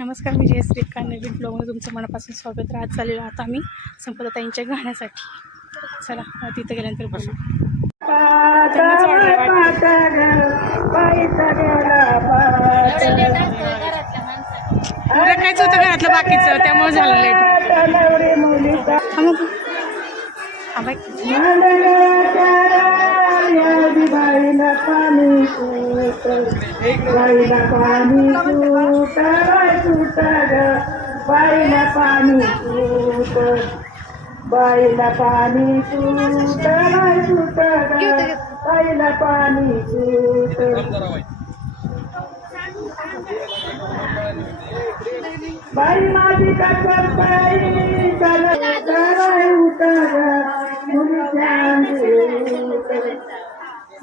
नमस्कार, मी जयश्री का नवीन ब्लॉगमध्ये तुमचं मनापासून स्वागत. आज चाललेलो आता आम्ही संपदाताईंच्या गाण्यासाठी. चला तिथं गेल्यानंतर बसू. कायच होतं घरातलं बाकीचं, त्यामुळे झालं लेट. बाईला पाणी बाई माझी काकर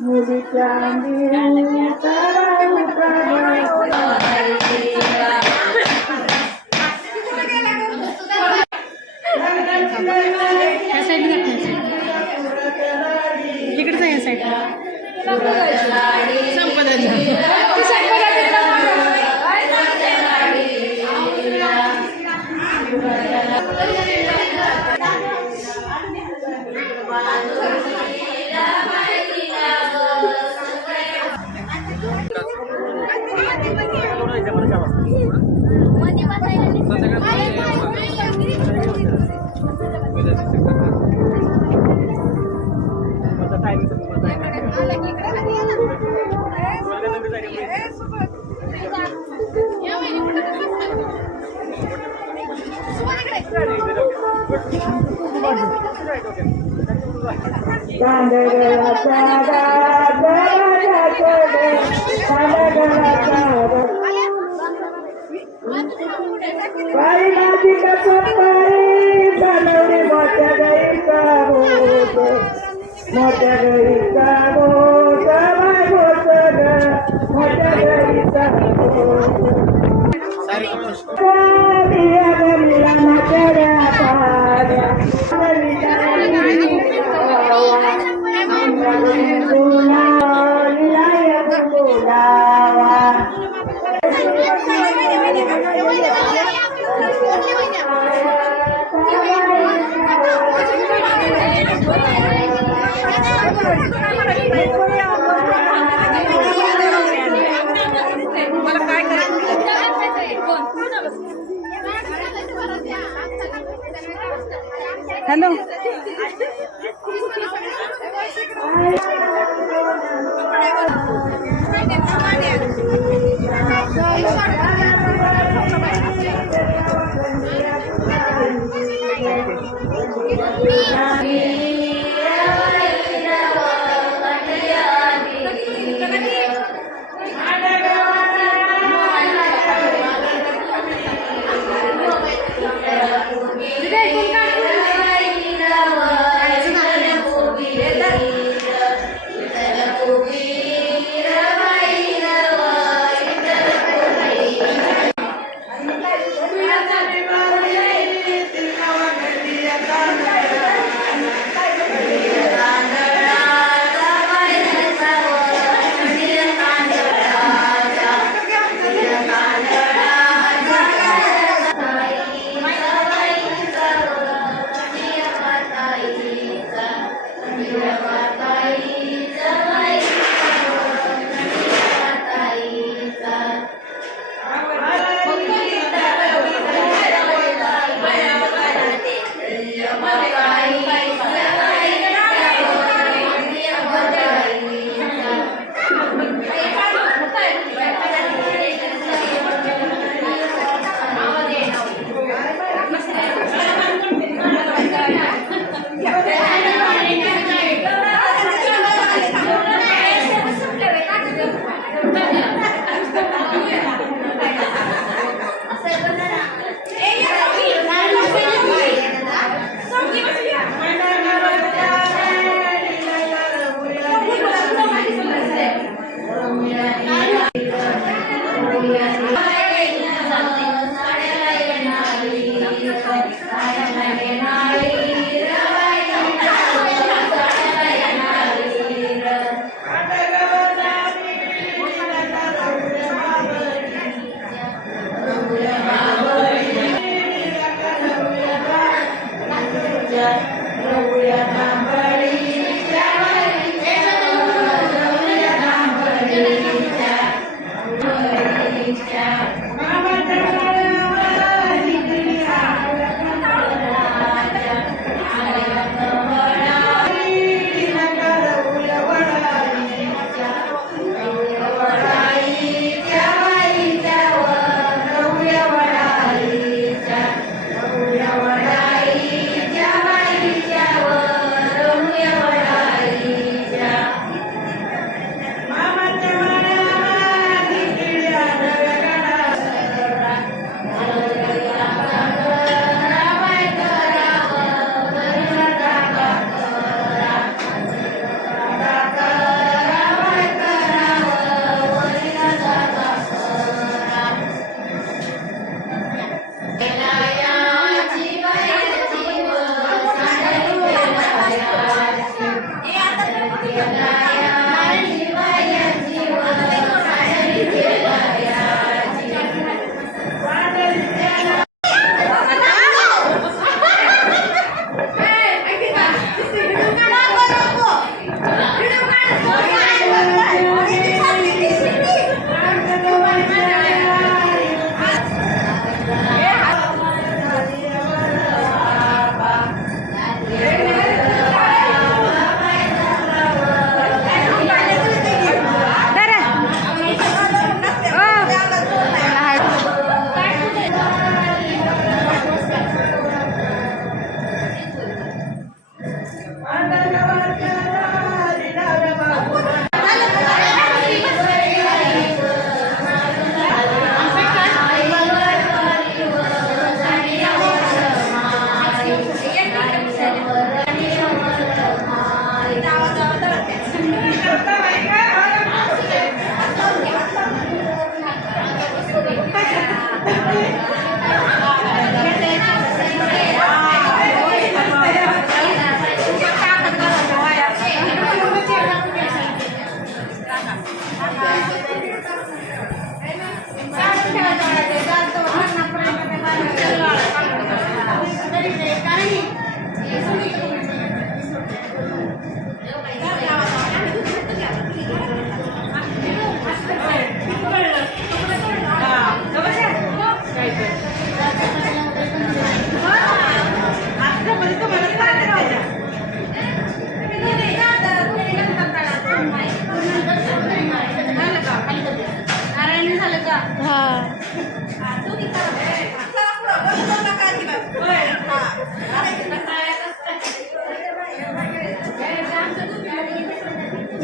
मुली इकडचं या साईड हॅलो.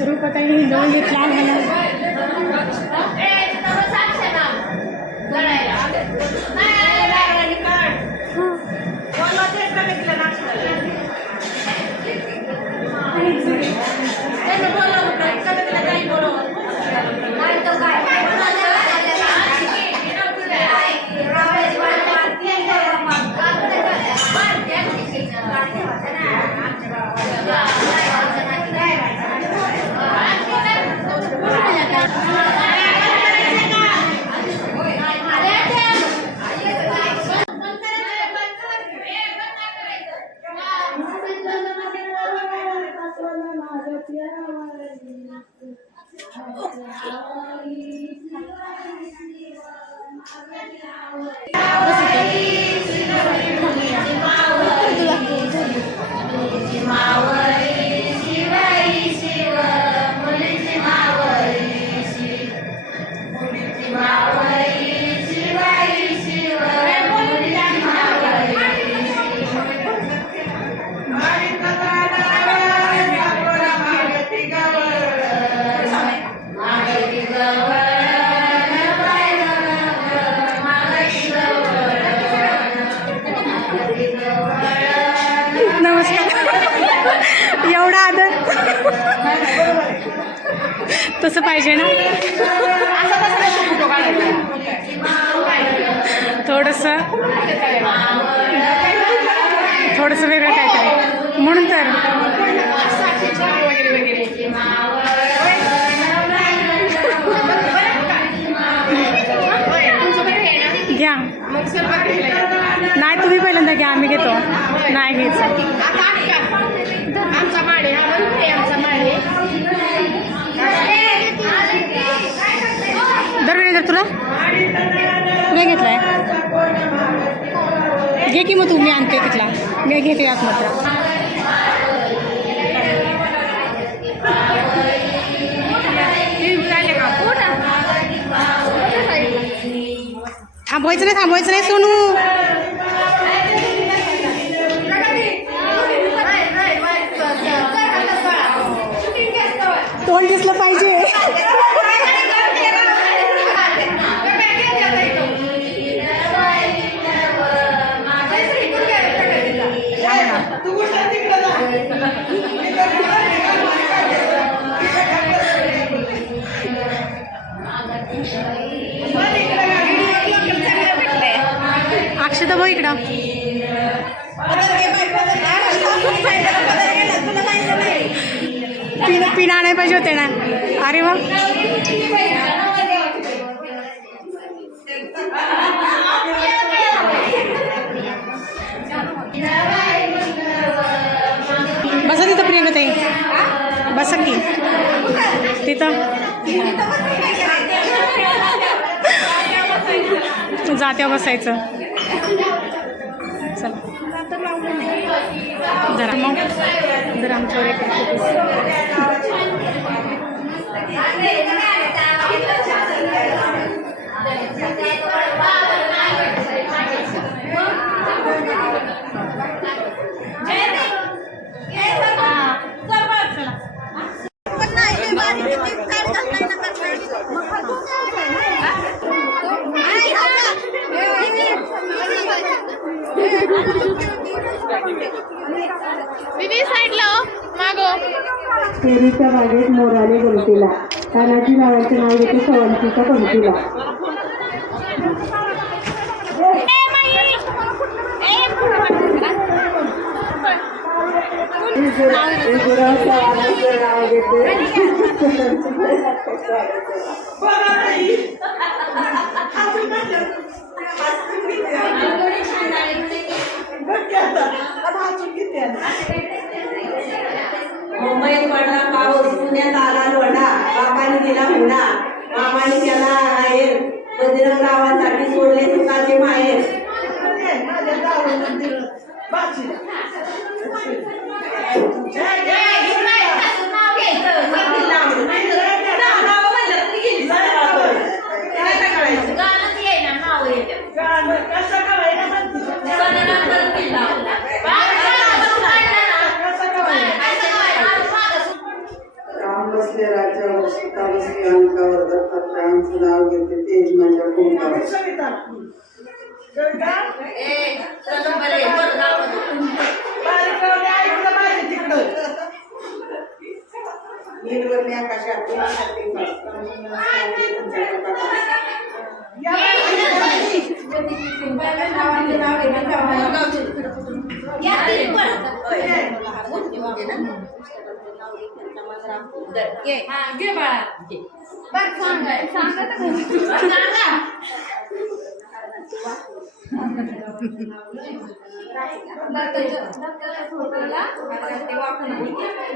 रुपाताई हिंदवून घेतला मला एवढा आदर तसं पाहिजे ना थोडंसं वेगळं काहीतरी म्हणून तर घ्या नाही तुम्ही पहिल्यांदा घ्या आम्ही घेतो नाही घ्यायचं दर तुला तुला घेतलाय घे की मग तुम्ही आणते तिथला मी घेते यात मात्र थांबवायचं नाही सोनू तोंड दिसलं पाहिजे अक्षता भाऊ इकडं पिना नाही पाहिजे होते ना अरे वा बसा तिथं प्रियंका ताई बसा की तिथं जात्या बसायचं चला जरा मग जरा आमच्यावर एक फेरीच्या बागेत मोराने गमतीला तानाजी नावाचे नाव घेते सवंतीच्या पंक्तीला विजयराव चव्हाणांचं नाव घेते. मुंबईत पडला पाऊस, पुण्यात आला लोढा, बापाने दिला हुंडा, मामाने त्याला आहेर, बजरंग रावांसाठी सोडले सुखाचे माहेर. राम बसले राज्यावर, सीता बसली अंकावर, दत्तात्रयांचं नाव घेते तेच माझ्या कुंकावर. नीलवर्णी आकाशात तुझ्यासाठी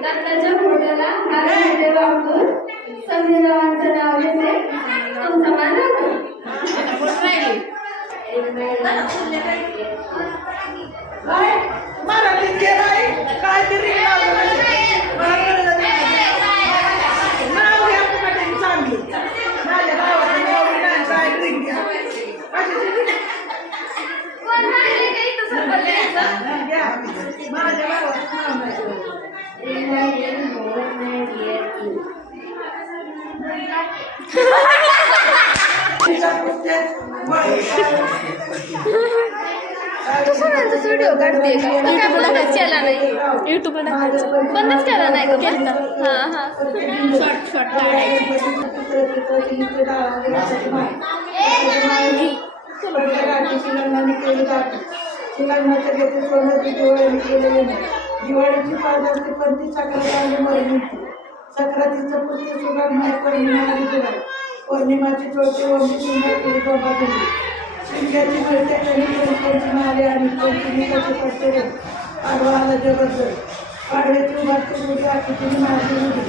दत्ताच्या फोटोला हार वापरून संविधानाचं नाव घेते तुमचा मान राखून. व्हिडिओ काढते काय बंदच केला नाही यूट्यूबला बंदच केला नाही का हां हां शॉर्ट शॉर्ट लग्नाच्या घेते सोन्याची दिवाळी केलेली नाही. दिवाळीची पाच पंथी सक्रात मरली. सक्रातीचं पुढे सुरुवात नाही पौर्णिमा. पौर्णिमाची चौथी वंशी केली बाबा केली. शिंग्याची मिळते कधी पंचमी आले आणि पंचमीचे पट्टे पाडवाला जबरदस्त. पाडव्याची उभारची मुली आतिथीने मारली होती.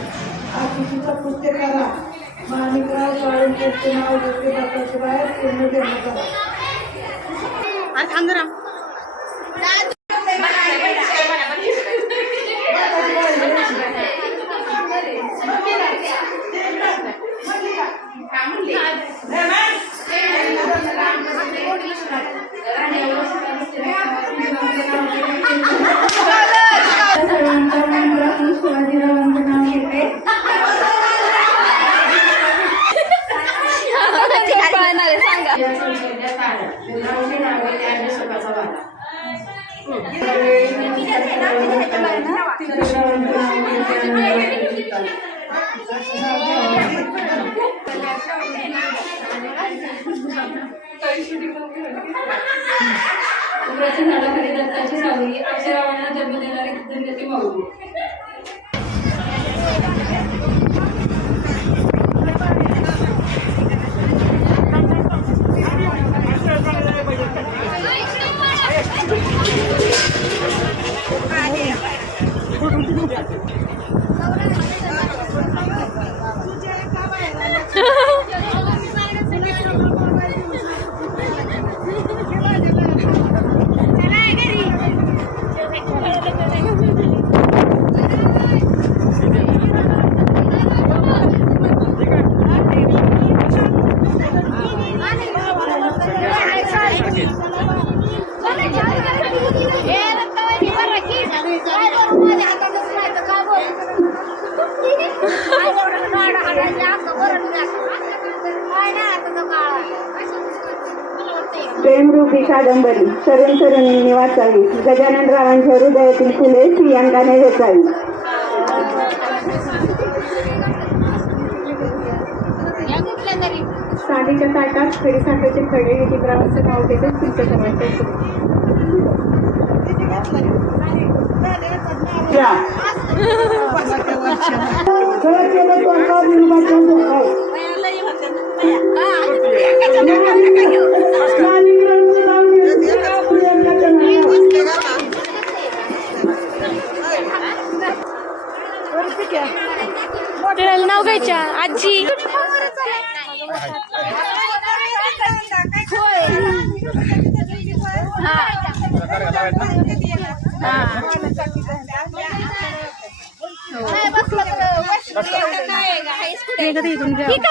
आतिथीचं पुस्तक करा. माणिकराव साळुंखेचे नाव घेतले बापाच्या बाहेर पूर्ण देण्यात आला. थांब जरा शिवाजीरावांचं नाव घेते झाडाखाली दत्ताची सावली अक्षरावांना जन्म देणारी धन्यती माऊली. प्रेमरूपी कादंबरी तरुण तरुणींनी वाचावी. गजानन रावांच्या हृदयातील फुले स्त्रियांकाने वेचावी. या कुठल्या तरी चांदीच्या ताटात खडीसाखरेचे खडे हे चित्रांचं नाव घेते तुमच्या समोर त्याला नाव घ्यायच्या आजी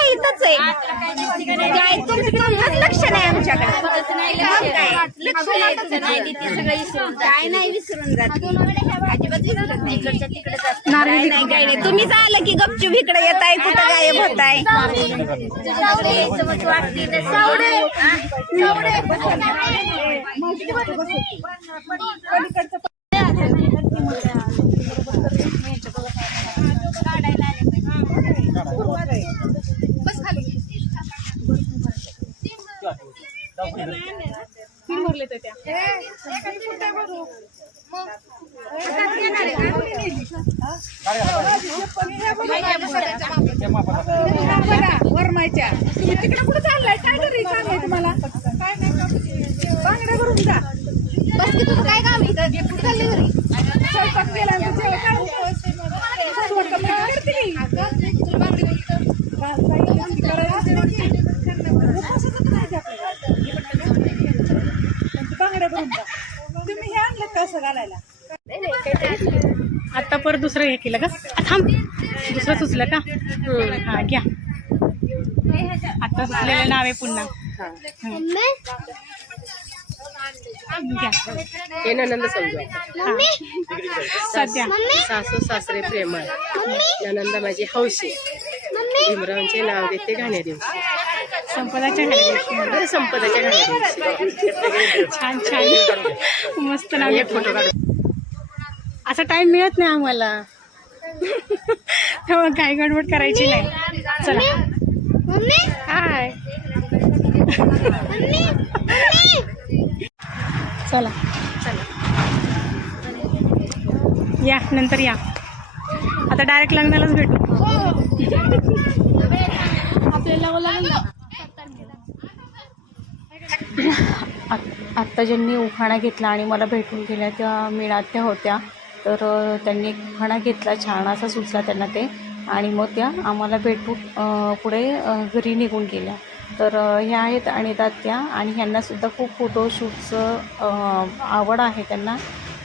इथंच आहे लक्ष नाही आमच्याकडे काय नाही विसरून जाते अजिबात इकडच्या तिकडे नाही काय नाही तुम्हीच आलं की गपचूप इकडे येत आहे कुठं गायब होत आहे भरले तर त्या वरमायच्या तुम्ही तिकडे कुठे चाललाय काय तरी सांगाय तुम्हाला काय नाही बांगड्या भरून जा बस की तुझं काय काम आहे कुठे चालले घरी स्वयंपाक केला बांगड्या भरून जा तुम्ही हे आणलं कसं घालायला आता परत दुसरं हे केलं का थांब दुसरं सुचलं का हा घ्या आता सुचलेलं नाव आहे पुन्हा हे ननंद समजा सध्या सासू सासरे प्रेमळ ननंद माझी हौशी भीमरावांचे नाव देते गाण्या दिवशी संपदाच्या घरी संपदाच्या गाण्या दिवशी छान छान मस्त नाव एक फोटो काढ असा टाइम मिळत नाही आम्हाला तेव्हा काय गडबड करायची नाही चला हाय चला या नंतर या आता डायरेक्ट लग्नालाच भेटू आपल्याला आत्ता ज्यांनी उखाणा घेतला आणि मला भेटून गेल्या त्या मिळात्या होत्या तर त्यांनी एक उखाणा घेतला छान असा सुचला त्यांना ते आणि मग त्या आम्हाला भेटून पुढे घरी निघून गेल्या तर ह्या आहेत अनिता त्या आणि ह्यांनासुद्धा खूप फोटोशूटचं आवड आहे त्यांना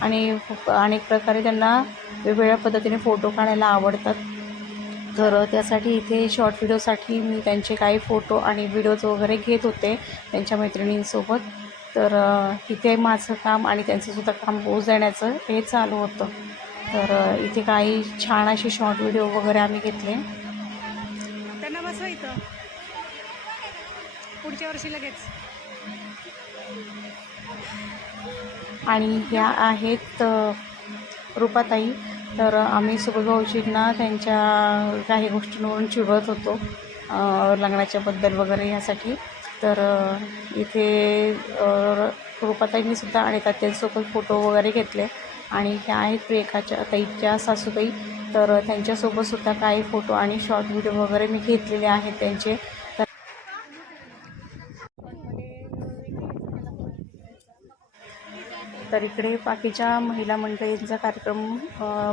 आणि अनेक प्रकारे त्यांना वेगवेगळ्या पद्धतीने फोटो काढायला आवडतात तर त्यासाठी इथे शॉर्ट व्हिडिओसाठी मी त्यांचे काही फोटो आणि व्हिडिओज वगैरे घेत होते त्यांच्या मैत्रिणींसोबत तर इथे माझं काम आणि त्यांचंसुद्धा काम पोच देण्याचं हे चालू होतं तर इथे काही छान असे शॉर्ट व्हिडिओ वगैरे आम्ही घेतले त्यांना बसवायचं पुढच्या वर्षी लगेच आणि ह्या आहेत रूपाताई तर आम्ही सुबोध भाऊजींना त्यांच्या काही गोष्टींवरून चिडवत होतो लग्नाच्याबद्दल वगैरे ह्यासाठी तर इथे रूपाताईंनीसुद्धा आणि तात्यांसोबत फोटो वगैरे घेतले आणि ह्या आहेत प्रियंकाच्या ताईच्या सासूबाई तर त्यांच्यासोबतसुद्धा काही फोटो आणि शॉर्ट व्हिडिओ वगैरे मी घेतलेले आहेत त्यांचे तर इकडे बाकीच्या महिला मंडळींचा कार्यक्रम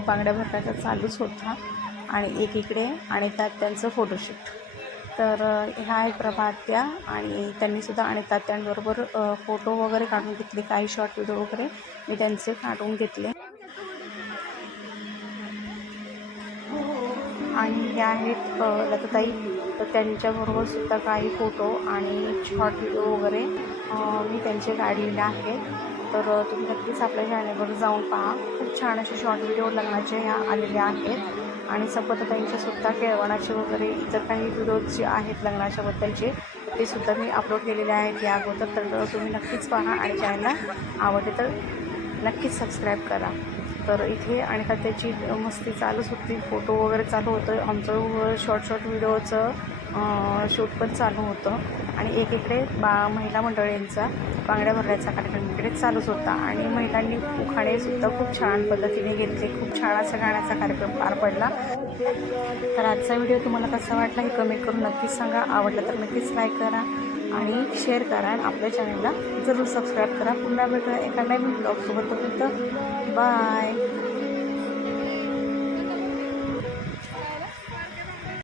बांगड्या भरण्याचा चालूच होता आणि एकीकडे आणि त्यात त्यांचं फोटोशूट तर ह्या आहेत प्रभात्या आणि त्यांनीसुद्धा आणि तात्यांबरोबर फोटो वगैरे काढून घेतले काही शॉर्ट व्हिडिओ वगैरे मी त्यांचे काढून घेतले आणि ह्या आहेत लताताई तर त्यांच्याबरोबरसुद्धा काही फोटो आणि शॉर्ट व्हिडिओ वगैरे मी त्यांचे काढलेले आहेत तर तुम्ही नक्कीच आपल्या चॅनलवर जाऊन पहा खूप छान असे शॉर्ट व्हिडिओ लग्नाचे ह्या आलेले आहेत आणि संपदाताईंच्यासुद्धा केळवणाचे वगैरे इतर काही व्हिडिओज जे आहेत लग्नाच्याबद्दलचे ते सुद्धा मी अपलोड केलेले आहेत या अगोदर तर तुम्ही नक्कीच पहा आणि चॅनलला आवडते तर नक्कीच सबस्क्राईब करा तर इथे आणि त्याची मस्ती चालूच होती फोटो वगैरे चालू होतं आमचं शॉर्ट व्हिडिओचं शूट पण चालू होतं आणि एकीकडे महिला मंडळींचा बांगड्या भरण्याचा कार्यक्रम इकडे चालूच होता आणि महिलांनी उखाणेसुद्धा खूप छान पद्धतीने घेतले. खूप छान असा गाण्याचा कार्यक्रम पार पडला. तर आजचा व्हिडिओ तुम्हाला कसा वाटला हे कमेंट करून नक्कीच सांगा. आवडलं तर नक्कीच लाईक करा आणि शेअर करा आणि आपल्या चॅनलला जरूर सबस्क्राईब करा. पुन्हा भेटूया एका नवीन ब्लॉगसोबत. तोपर्यंत बाय.